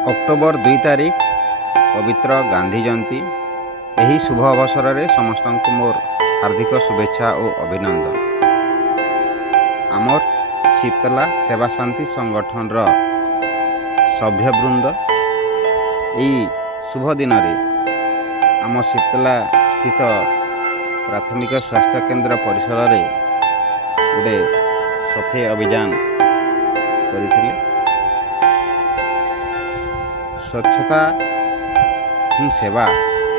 October 2 तारिख पवित्र गांधी जयंती। यही शुभ अवसर में समस्त को मोर हार्दिक शुभेच्छा और अभिनंदन। आमर शीतला सेवा शांति संगठन सभ्यवृंद यही शुभ दिन में आम शीतला स्थित प्राथमिक स्वास्थ्य केन्द्र परिसर में गोटे सफाई अभियान करथिले। स्वच्छता ही सेवा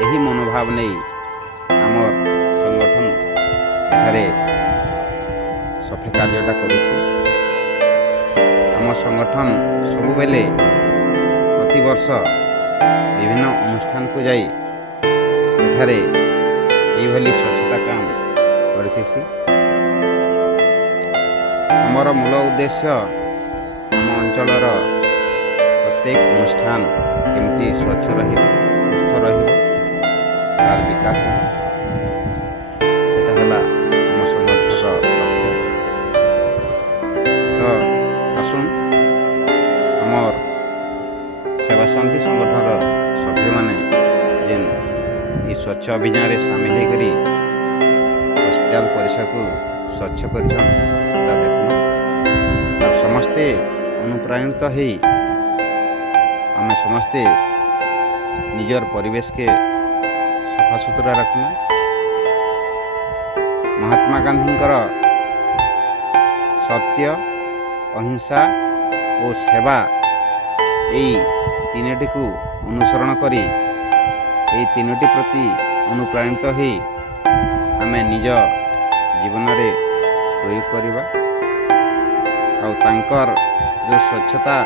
यही मनोभाव नहीं आमर संगठन एठारे सफाई कार्यटा करुछि। आम संगठन सबु बेले प्रति वर्ष विभिन्न अनुष्ठान को जाई सेठारे एभली स्वच्छता काम करथिसी। आमर मूल उद्देश्य आम अंचलर प्रत्येक अनुष्ठान केमती स्वच्छ सुस्थ तार विकास सेटा हला आम संगठन लक्ष्य। तो आसुन आमर सेवा शांति संगठन सभ्य माने जेन ये स्वच्छ अभियान सामिल होकर हॉस्पिटल परिसर को स्वच्छ कर देखना और समस्ते अनुप्राणित हो आमे समस्ते निजर परिवेश के सफा सुतरा रखना। महात्मा गांधी सत्य अहिंसा और सेवा यही तीनोटी को अनुसरण करी यही तीनोटी प्रति अनुप्राणित हो आमे निज जीवन रे प्रयोग करिबा और तांकर जो स्वच्छता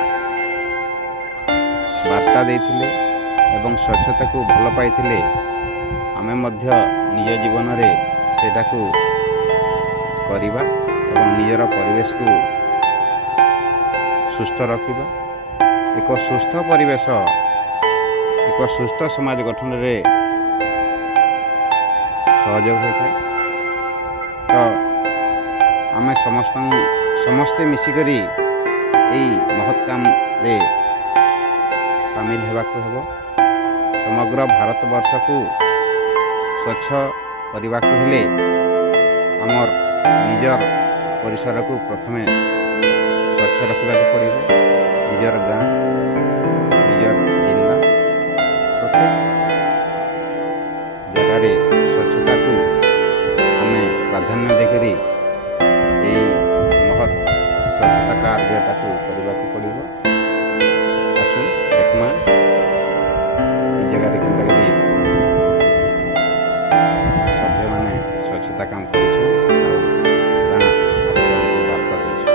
वार्ता देथिले एवं स्वच्छता को भल पाइथिले आमे मध्य निज जीवन रे सेटा को करिबा एवं निजर परिवेश को सुस्थ रखिबा। एक सुस्थ परिवेश एक सुस्थ समाज गठन रे सहयोग होता है। तो आमे समस्ते मिसिकरी यही महत् काम रे सामिल होगाक हेब। समग्र भारत वर्ष को स्वच्छ करने को हेले आमर निजर परिसर को प्रथमे स्वच्छ रखा पड़ो। निजर गाँ निजर जिला प्रत्येक जगार स्वच्छता को आमे प्राधान्य देकरी यही महत् स्वच्छता कार्यटा को करने को पड़ो। आसुन देखमा ये जगह केन्ता करी सभ्य माने स्वच्छता काम करिछु और वार्ता दैछु।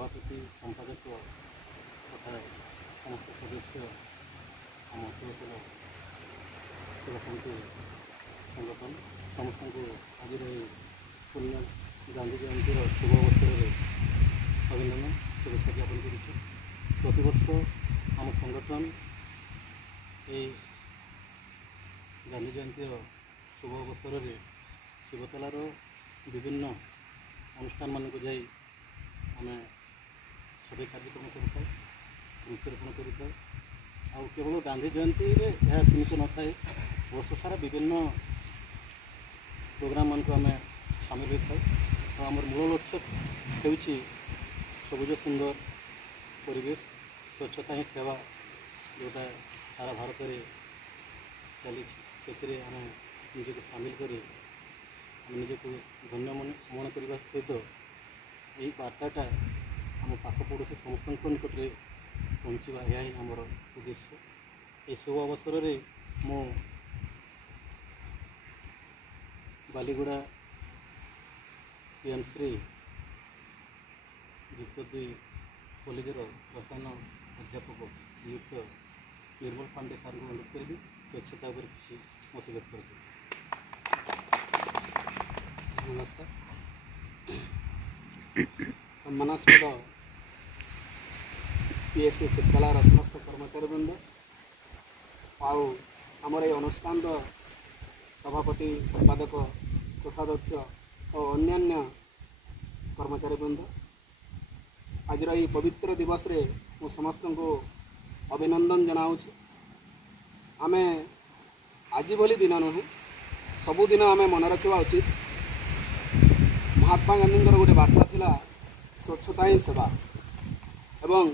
सभापति संपादक तथा समस्त सदस्य आम अञ्चल सेवा समिति संगठन समस्त को आज पुण्य गांधी जयंती शुभ अवसर में अभिनंदन शुभेच्छा ज्ञापन कर प्रतिवर्ष आम संगठन ये गांधी जयंती शुभ अवसर में शिवतलार विभिन्न अनुष्ठान मानक जाई आम सभी कार्यक्रम करें वृक्षरोपण कर केवल गांधी जयंती यह सीमित न थाए वर्ष सारा विभिन्न प्रोग्राम मान को आम सामिल होता है। आम मूल लक्ष्य हो सबुज सुंदर परिवेश स्वच्छता ही सेवा जोटा सारा भारत में चली आम निजे को सामिल कर निजे को धन्य मन करने सहित यही वार्ताटा आम पाख पड़ोसी समस्त निकट में पहुँचवा यह ही आमर उद्देश्य। ये शुभ अवसर में मु बालीगुड़ा पीएमश्री युक्त कॉलेजर रसायन अध्यापक नियुक्त निर्मल पांडे सार को अनुरोध करी स्वच्छता पर किसी मत व्यक्त कर। नमस्कार सम्मानास्पद पीएससी शिवतलार समस्त कर्मचारी वृंद आमर ये अनुष्ठान सभापति संपादक कोषाध्यक्ष और अन्यान्य कर्मचारी वृंद आज ये पवित्र दिवस रे मु समस्त को अभिनंदन जनाऊँ। आम आज भली दिन नुहे सबुदिन आम मन रखा उचित महात्मा गांधी गोटे वार्ता थिला स्वच्छता ही सेवा एवं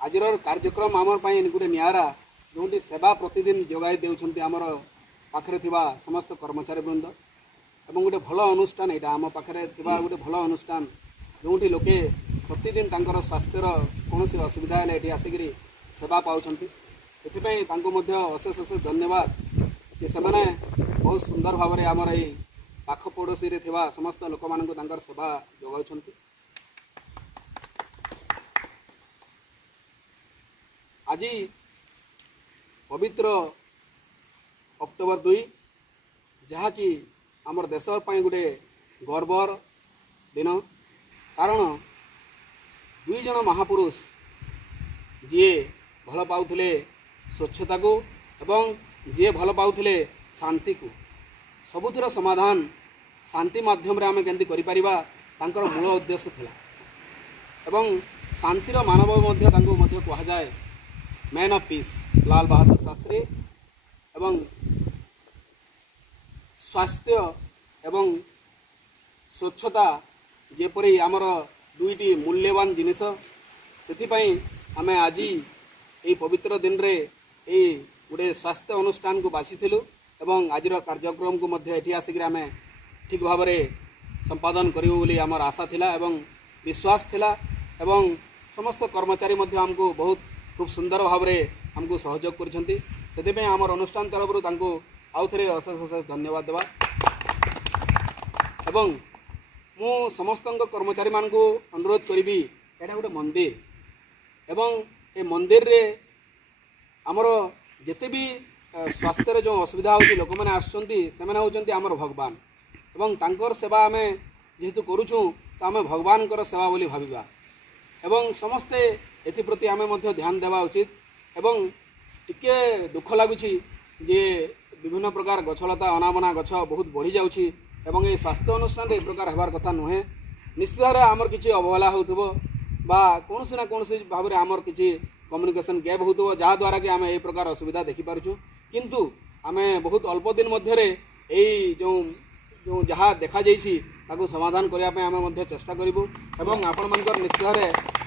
आज कार्यक्रम आम गोटे नियारा जो सेवा प्रतिदिन जोगाई देउछन्ति आमर पाखरे थिबा समस्त कर्मचारी वृंद एवं गोटे भल अनुष्ठान यहाँ आम पाखरे थिबा गोटे भल अनुष्ठान जो लोके प्रतिदिन तांकर स्वास्थ्यर कौन असुविधा है ये आसिक सेवा पाउछन्ति एथिपाई तांको मध्य अशेष अशेष धन्यवाद कि सेमाने बहुत सुंदर भाव में आमर ये पाख पड़ोसी रे थिबा समस्त लोक मानक तांकर सेवा जोगाउछन्ति। आज पवित्र अक्टोबर 2 जहाँकि आमर देश गोटे गर्वर दिन कारण दुई जन महापुरुष जी भल पाउथिले स्वच्छता को एवं जी भल पाउथिले शांति को सबुथिर समाधान शांति माध्यम रे आमे केंति करि परिबा तांकर मूल उद्देश्य थिला एवं शांतिर मानव मध्य तांको मध्य कहा जाए man of peace Lal Bahadur Shastri एवं स्वास्थ्य एवं स्वच्छता जेपरी आमर दुईटी मूल्यवान जिनिस से आम आज ये पवित्र दिन रे ये गोटे स्वास्थ्य अनुष्ठान को बाछिलु एवं आज कार्यक्रम को मध्य एठी आसिक आम ठीक भाव में संपादन करियो बोली आमर आशा थिला एवं विश्वास थिला एवं समस्त कर्मचारी मध्य हमको बहुत खूब सुंदर भाव में हमको सहयोग करछन्ति सेतिपय आमर अनुष्ठान तरफ तांको आउ थे अशेष अशेष धन्यवाद देवा एवं मु समस्त कर्मचारी मान को अनुरोध करी एटा गोटे मंदिर एवं ये मंदिर रे आमर जेते भी स्वास्थ्य जो असुविधा होती लोक मैंने आसुँच आमर भगवान एवं तांकर सेवा आम जेहेतु करुचु तो आम भगवान सेवा बोली भाविबा एवं समस्ते एप्रति आम ध्यान देवा उचित एवं टिके दुख लगुच जे विभिन्न प्रकार गछलता अनाबना गछ बहुत बढ़ी जाउछि एवं ये स्वास्थ्य अनुष्ठान ए प्रकार हेबार कथा नुहे निश्चित भाव आमर किसी अवहेला होथबो बा कोनोसी ना कोनोसी भाव में आमर किसी कम्युनिकेशन गैप होथबो जहाँ द्वारा कि आम ए प्रकार असुविधा देखि पारुछु किंतु आमे बहुत अल्प दिन मध्य रे जो जो जहाँ देखा जाइछि ताको समाधान करने पे आम चेष्टा करूँ एवं आपण मानकर निश्चित भाव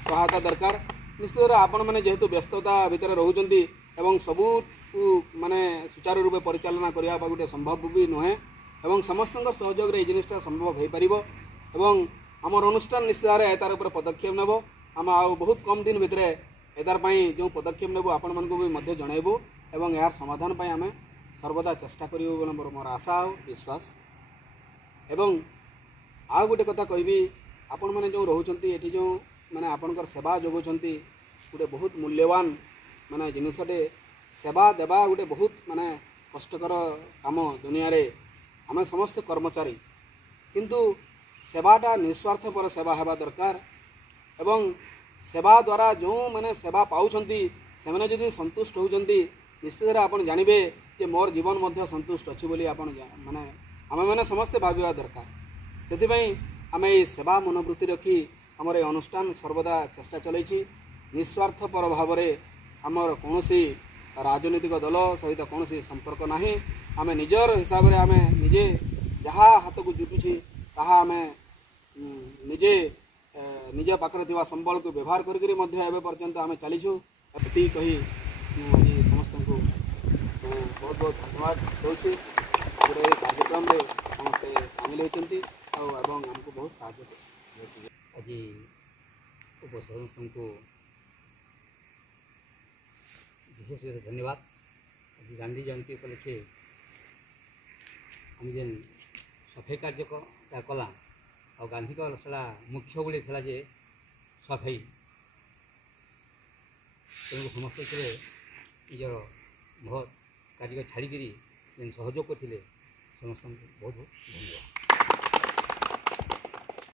सहायता दरकार निश्चित भाव आपण मैंने जेहेतु व्यस्तता भितर रोचंती एवं सबू माने सुचारू रूपे परिचालना करने गोटे संभव भी नुहे एवं समस्त सहयोग जिनिसटा संभव हो पार एवं आमर अनुष्ठान निश्चित भाव में तार पदक्षेप नेब आम आ बहुत कम दिन भितर एतार जो पदक्षेप नेबू आपण मानक भी जनइबू एवं यार समाधान पाई आम सर्वदा चेष्टा करूँ बोले मोर आशा और विश्वास एवं आ गोटे कथा कहबी आपण मैंने जो रोचंती एठी जो माने आपणकर सेवा जोगुचंती गोटे बहुत मूल्यवान माने जिनसटे सेवा देवा गोटे बहुत माने कष्टकर काम दुनिया रे आम समस्त कर्मचारी किंतु सेवाटा निस्वार्थपर सेवा हेबा दरकार एवं सेवा द्वारा जो माने सेवा पाउछंती सेमाने जदि संतुष्ट होउछंती निश्चित आपण जानिबे जे मोर जीवन मध्य संतुष्ट अछि बोली आपण माने आमे माने समस्त भाबिबा दरकार सेथिपई आमे ए सेवा मनोवृत्ति रखी हमर अनुष्ठान सर्वदा चेष्टा चलैछि निस्वार्थपर भावरे हमर कोनोसी राजनीतिक दल सहित कोनोसी संपर्क नाही आमे निजर हिसाब रे आमे निजे जहा हाथ को जुटुछि ताहा आमे निजे निज पाखरे थिबा संबल को व्यवहार करकरी मध्य एबे पर्यंत आमे चलीछु एति कही आज समस्त को बहुत बहुत धन्यवाद दउछि गोटे कार्यक्रम रे समस्ते शामिल होइछंती एवं हमको बहुत साहाय्य करछि आज उपसरपंच को विशेष धन्यवाद। आज गांधी जयंती उपलक्षे आम जेन सफाई कार्य कला और गांधी का सेटा मुख्य बोली था जे सफाई तेणु समस्त निजर बहुत कार्य छाड़ी जेन सहयोग करते समस्त बहुत बहुत धन्यवाद।